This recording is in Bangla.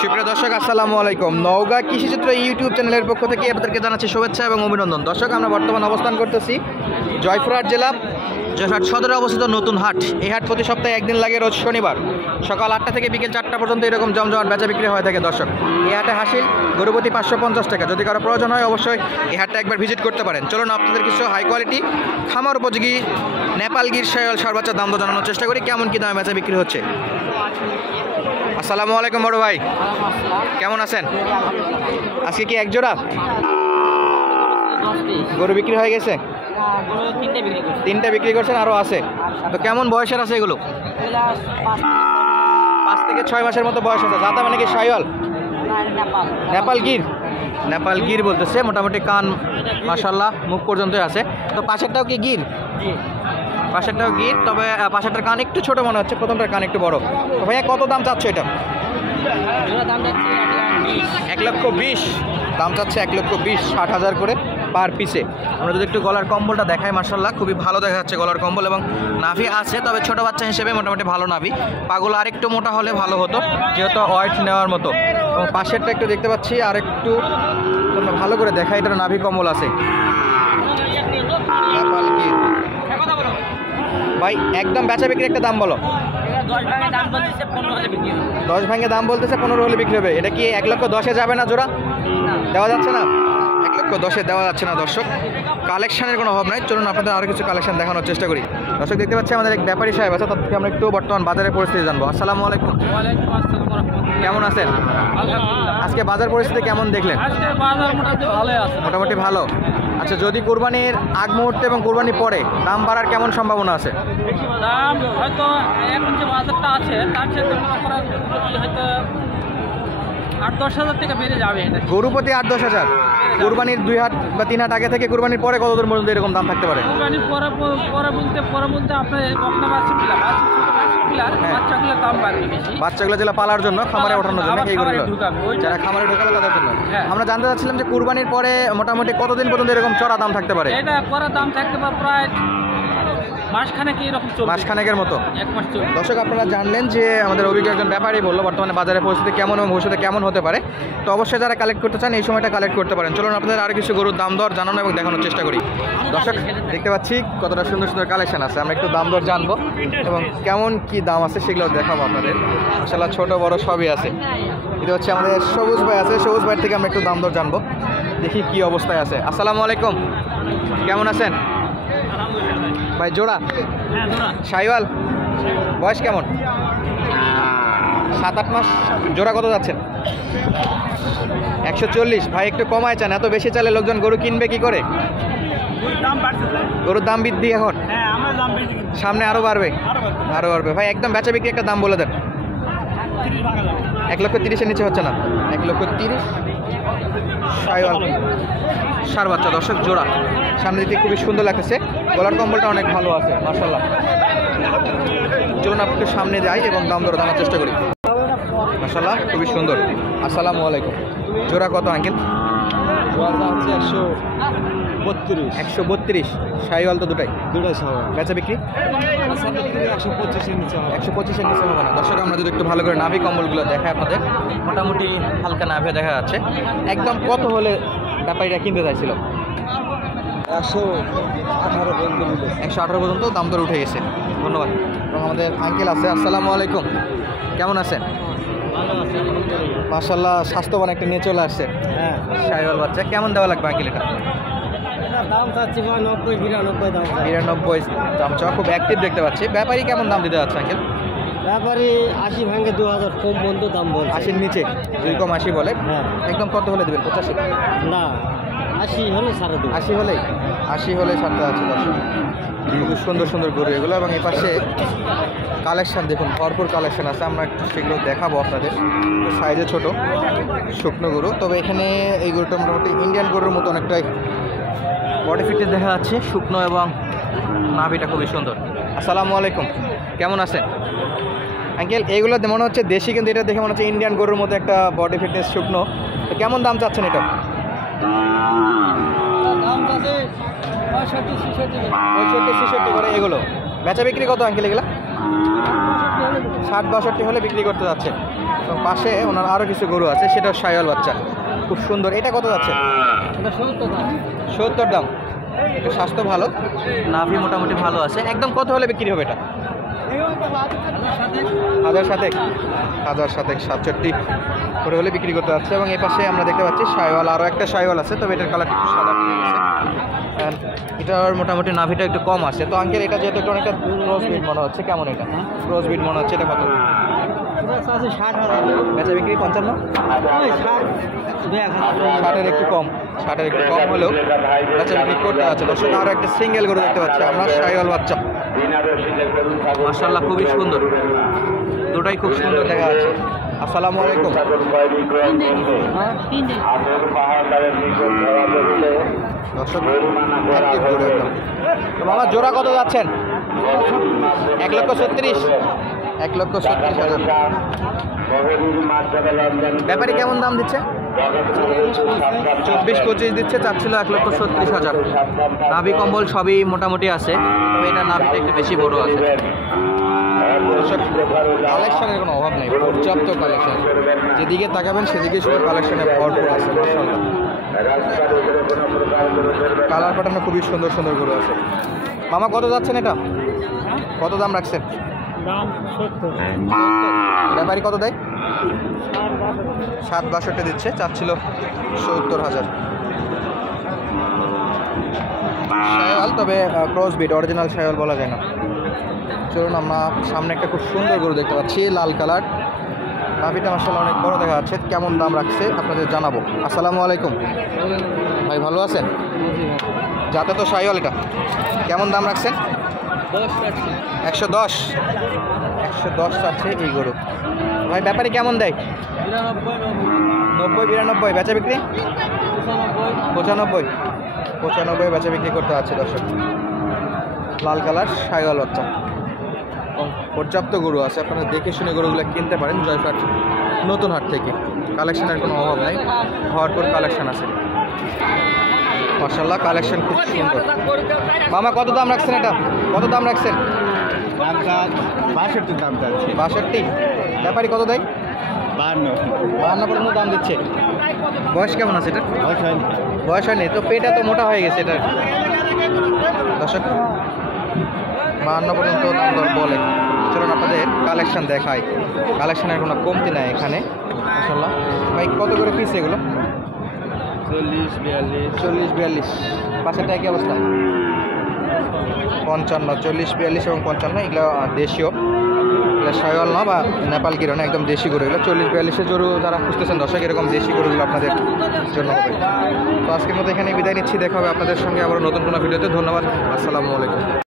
সুপ্রিয় দর্শক আসসালামু আলাইকুম। নওগাঁ কৃষিচিত্র ইউটিউব চ্যানেলের পক্ষ থেকে আপনাদেরকে জানাচ্ছি শুভেচ্ছা এবং অভিনন্দন। দর্শক, আমরা বর্তমানে অবস্থান করতেছি জয়পুরহাট জেলা জয়পুরহাট সদরে অবস্থিত নতুন হাট। এই হাট প্রতি সপ্তাহে একদিন লাগে, রোজ শনিবার সকাল 8টা থেকে বিকেল 4টা পর্যন্ত এরকম জমজমাট বেচা বিক্রি হয়ে থাকে। দর্শক, এই হাটে হাসিল গরুপতি 550 টাকা। যদি কারো প্রয়োজন হয় অবশ্যই এই হাটটা একবার ভিজিট করতে পারেন। চলুন আপনাদের কিছু হাই কোয়ালিটি খামার উপযোগী নেপাল গির শাহিওয়াল ষাঁড় বাচ্চার দাম জানানোর চেষ্টা করি, কেমন কী দামে বেচা বিক্রি হচ্ছে। আসসালামু আলাইকুম বড় ভাই, কেমন আছেন? আজকে কি এক জোড়া গরু বিক্রি হয়ে গেছে? তিনটা বিক্রি করছেন, আরও আছে। তো কেমন বয়সের আছে এগুলো? 5 থেকে 6 মাসের মতো বয়স আছে। জাতা মানে কি শাহিওয়াল? নেপাল গির। নেপাল গির বলতেছে। মোটামুটি কান মাশাআল্লাহ মুখ পর্যন্তই আছে। তো পাশেরটাও কি গির? পাশেরটাও গির, তবে পাশেরটার কান একটু ছোট মনে হচ্ছে, প্রথমটার কান একটু বড়। তো ভাইয়া কত দাম চাচ্ছ এটা? 1,20,000 দাম চাচ্ছে। 1,20,000, 60,000 করে পার পিসে। আমরা যদি একটু গলার কম্বলটা দেখাই, মাশাআল্লাহ খুবই ভালো দেখা যাচ্ছে গলার কম্বল, এবং নাভি আছে, তবে ছোট বাচ্চা হিসেবে মোটামুটি ভালো নাভি। পাগুলো আরেকটু মোটা হলে ভালো হতো, যেহেতু ওয়াইট নেওয়ার মতো। এবং পাশেরটা একটু দেখতে পাচ্ছি, আর একটু ভালো করে দেখা, এটার নাভি কম্বল আছে। ভাই একদম বেচা বিক্রি একটা দাম বলো। 10 ভাঙে দাম বলতেছে, 15 হলে বিক্রি হবে। এটা কি 1,10,000 যাবে না জোড়া? দেওয়া যাচ্ছে না? 1,10,000 দেওয়া যাচ্ছে না। দর্শক, কালেকশনের কোনো অভাব নাই। চলুন আপনাদের আরও কিছু কালেকশন দেখানোর চেষ্টা করি। দর্শক, দেখতে পাচ্ছি আমাদের এক ব্যাপারী সাহেব আছে, তার থেকে আমরা একটু বর্তমান বাজারের পরিস্থিতি জানবো। আসসালামু আলাইকুম। কেমন আছেন? আজকে বাজার পরিস্থিতি কেমন দেখলেন? মোটামুটি ভালো। আচ্ছা, যদি কুরবানির আগ মুহূর্তে এবং কুরবানি পরে দাম বাড়ার কেমন সম্ভাবনা আছে? দাম হয়তো এখন যে বাজারটা আছে তার চেয়ে হয়তো 8-10,000 টাকা বেড়ে যাবে। গরু প্রতি 8-10,000। কুরবানির 2 হাট বা 3 হাট আগে থেকে কুরবানির পরে কত দূর পর্যন্ত এরকম দাম থাকতে পারে? কুরবানির পরে বলতে আপনার বকনা বাচ্চাগুলোর দাম বাড়বে বেশি। বাচ্চাগুলো যেগুলো পালার জন্য, খামারে ওঠানোর জন্য, এইগুলো যারা খামারে ঢোকালো তাদের জন্য। আমরা জানতে চাচ্ছিলাম যে কুরবানির পরে মোটামুটি কতদিন পর্যন্ত এরকম চড়া দাম থাকতে পারে? এটা করা দাম থাকতে পারে প্রায় মাসখানেক, এরকম মাসখানেকের মতো। 1 মাস চলবে। দর্শক, আপনারা জানলেন যে আমাদের অভিজ্ঞ একজন ব্যাপারী বললো বর্তমানে বাজারের পরিস্থিতি কেমন এবং ভবিষ্যতে কেমন হতে পারে। তো অবশ্যই যারা কালেক্ট করতে চান এই সময়টা কালেক্ট করতে পারেন। চলুন আপনাদের আরও কিছু গরুর দাম দর জানানো এবং দেখানোর চেষ্টা করি। দর্শক, দেখতে পাচ্ছি কতটা সুন্দর সুন্দর কালেকশন আছে। আমরা একটু দাম দর জানবো এবং কেমন কি দাম আছে সেগুলো দেখাবো আপনাদের। মাশাআল্লাহ ছোট বড় সবই আছে। এটা হচ্ছে আমাদের সবুজ ভাই আছে, সবুজ ভাইয়ের থেকে আমরা একটু দাম দর জানবো, দেখি কি অবস্থায় আছে। আসসালামু আলাইকুম, কেমন আছেন ভাই? জোড়া শাহিওয়াল, বয়স কেমন? 7-8 মাস। জোড়া কত যাচ্ছেন? 140। ভাই একটু কমায় চান, এত বেশি চালে লোকজন গরু কিনবে কি করে? গরুর দাম বৃদ্ধি এখন, সামনে আরো বাড়বে, আরো বাড়বে। ভাই একদম বেচা বিক্রি একটা দাম বলে দেন। 1,30,000 নিচে হচ্ছে না? 1,30,000 শাহিওয়াল ষাঁড় বাচ্চা। দর্শক, জোড়া সামনে দিকে খুবই সুন্দর লাগতেছে, গলার কম্বলটা অনেক ভালো আছে মাশাআল্লাহ। চলুন আপনি সামনে যাই এবং দাম দর জানার চেষ্টা করি। মাশাআল্লাহ খুবই সুন্দর। আসসালামু আলাইকুম। জোড়া কত আঙ্কেল? 132। শাহিওয়াল তো দুটাই শাহিওয়াল। বেচা বিক্রি 125-এর নিচে হবে না। দর্শক, আমরা যদি একটু ভালো করে নাভি কম্বলগুলো দেখাই আপনাদের, মোটামুটি হালকা নাভি দেখা যাচ্ছে। একদম কত হলে ব্যাপারীরা কিনতে চাইছিল? 118 পর্যন্ত দাম দর উঠে গেছে। ধন্যবাদ। এবং আমাদের আঙ্কেল আছে। আসসালামু আলাইকুম, কেমন আছেন? মাশাআল্লাহ স্বাস্থ্যবান একটা নিয়ে চলে আসছে। হ্যাঁ, শাহিওয়াল বাচ্চা। কেমন দেওয়া লাগবে আঙ্কেল এটা? দাম চাচ্ছি 90-92 দাম। 92 দাম চাওয়া, খুব অ্যাক্টিভ দেখতে পাচ্ছি। ব্যাপারী কেমন দাম দিতে যাচ্ছে আঙ্কেল? ব্যাপারী 80 ভাঙে 2,000 কম বন্ধ দাম বলছে। 80-র নিচে? 2 কম 80 বলে। হ্যাঁ। একদম কত হলে দেবেন? 85? না, 80 হলে ছাড়ে দেবে। 80 হলেই ছাড়তে আছে। দর্শক, খুব সুন্দর সুন্দর গরু এগুলো। এবং এই পাশে কালেকশান দেখুন, ভরপুর কালেকশান আছে। আমরা একটু সেগুলো দেখাবো আপনাদের। সাইজে ছোট শুকনো গরু, তবে এখানে এই গরুটা মোটামুটি ইন্ডিয়ান গরুর মতো অনেকটাই বডি ফিটনেস দেখা যাচ্ছে, শুকনো এবং নাভিটা খুবই সুন্দর। আসসালামু আলাইকুম, কেমন আছেন আঙ্কেল? এইগুলো মনে হচ্ছে দেশি, কিন্তু এটা দেখে মনে হচ্ছে ইন্ডিয়ান গরুর মতো একটা বডি ফিটনেস, শুকনো। তো কেমন দাম চাচ্ছেন এটা? 65-66 করে। এগুলো বেচা বিক্রি কত আঙ্কেল এগুলো? 60-62 হলে বিক্রি করতে যাচ্ছে। তো পাশে ওনার আরও কিছু গরু আছে, সেটাও শাহিওয়াল বাচ্চা, খুব সুন্দর। এটা কত যাচ্ছে? 70 দাম। একটু স্বাস্থ্য ভালো, নাভি মোটামুটি ভালো আছে। একদম কত হলে বিক্রি হবে এটা? 67 করে হলে বিক্রি করতে যাচ্ছে। এবং এই পাশে আমরা দেখতে পাচ্ছি শাহিওয়াল, আরও একটা শাহিওয়াল আছে, তবে এটার কালার একটু সাদা হয়ে গেছে। এটার মোটামুটি নাভিটা একটু কম আছে। তো আঙ্কেল এটা যেহেতু একটু অনেকটা ক্রস বিট মনে হচ্ছে, কেমন এটা ক্রস বিট মনে হচ্ছে? এটা কত? 60,000। বেচা বিক্রি 55? 60-এর একটু কম, 60-এর একটু কম হলেও বেচা বিক্রি করতে আছে। দর্শক আরও একটা সিঙ্গেল গরু দেখতে পাচ্ছি আমরা, শাহিওয়াল বাচ্চা, মাশাআল্লাহ খুবই সুন্দর, দুটাই খুব সুন্দর দেখা যাচ্ছে। আসসালামু আলাইকুম। দর্শক active গরু একদম। তো মামা জোড়া কত যাচ্ছেন? 1,30,000। 1,30,000। ব্যাপারী কেমন দাম দিচ্ছে? 24-25 দিচ্ছে, চাচ্ছিল 1,30,000। নাভি কম্বল সবই মোটামুটি আছে, তবে এটা নাভিটা একটু বেশি বড় আছে। কালেকশনের কোনো অভাব নেই, পর্যাপ্ত কালেকশন, যেদিকে তাকাবেন সেদিকে শুধু কালেকশনে ভরপুর আছে। মাশাআল্লাহ কালার প্যাটার্নে খুবই সুন্দর সুন্দর গরু আছে। মামা কত যাচ্ছেন এটা? কত দাম রাখছেন? 70। ব্যাপারী কত দেয়? 7,62 দিচ্ছে, চাচ্ছিল 70,000। শাহিওয়াল, তবে ক্রস বিট, অরিজিনাল শাহিওয়াল বলা যায় না। চলুন আমরা সামনে একটা খুব সুন্দর গরু দেখতে পাচ্ছি, লাল কালার, নাভিটা মাশাআল্লাহ অনেক বড় দেখা যাচ্ছে। কেমন দাম রাখছে আপনাদের জানাবো। আসসালামু আলাইকুম ভাই, ভালো আছেন? যাতে তো শাহিওয়াল, এটা কেমন দাম রাখছেন? 110 চাচ্ছে এই গরু। ভাই ব্যাপারী কেমন দেয়? 90-92। বেচা বিক্রি 95 বেচা বিক্রি করতে আছে। দর্শক লাল কালার শাহিওয়াল বাচ্চা, পর্যাপ্ত গরু আছে, আপনারা দেখে শুনে গরুগুলো কিনতে পারেন জয়ফ্রাট নতুন হাট থেকে। কালেকশনের কোনো অভাব নাই, ভরপুর কালেকশন আছে মাশাআল্লাহ, কালেকশন খুব সুন্দর। মামা কত দাম রাখছেন এটা? কত দাম রাখছেন? 62 দাম যাচ্ছে। 62। ব্যাপারী কত দেয়? 52 পর্যন্ত দাম দিচ্ছে। বয়স কেমন আছে এটা? বয়স হয়নি তো, পেটটা তো মোটা হয়ে গেছে এটা। দর্শক 52 পর্যন্ত দাম দর বলে। চলুন আপনাদের কালেকশন দেখাই, কালেকশনের কোনো কমতি নাই এখানে মাশাআল্লাহ। ভাই কত করে পিস এগুলো? 40-42। পাশেরটা একই অবস্থা 55, 40-42 এবং 55। এগুলো দেশীয়, এগুলো শাহিওয়াল না বা নেপাল গিরো না, একদম দেশি গরু এগুলো। 40-42-এর গরু যারা খুঁজতেছেন দর্শক, এরকম দেশি গরুগুলো আপনাদের জন্য হবে। তো আজকের মতো এখানে বিদায় নিচ্ছি, দেখা হবে আপনাদের সঙ্গে আবার নতুন কোনো ভিডিওতে। ধন্যবাদ, আসসালামু আলাইকুম।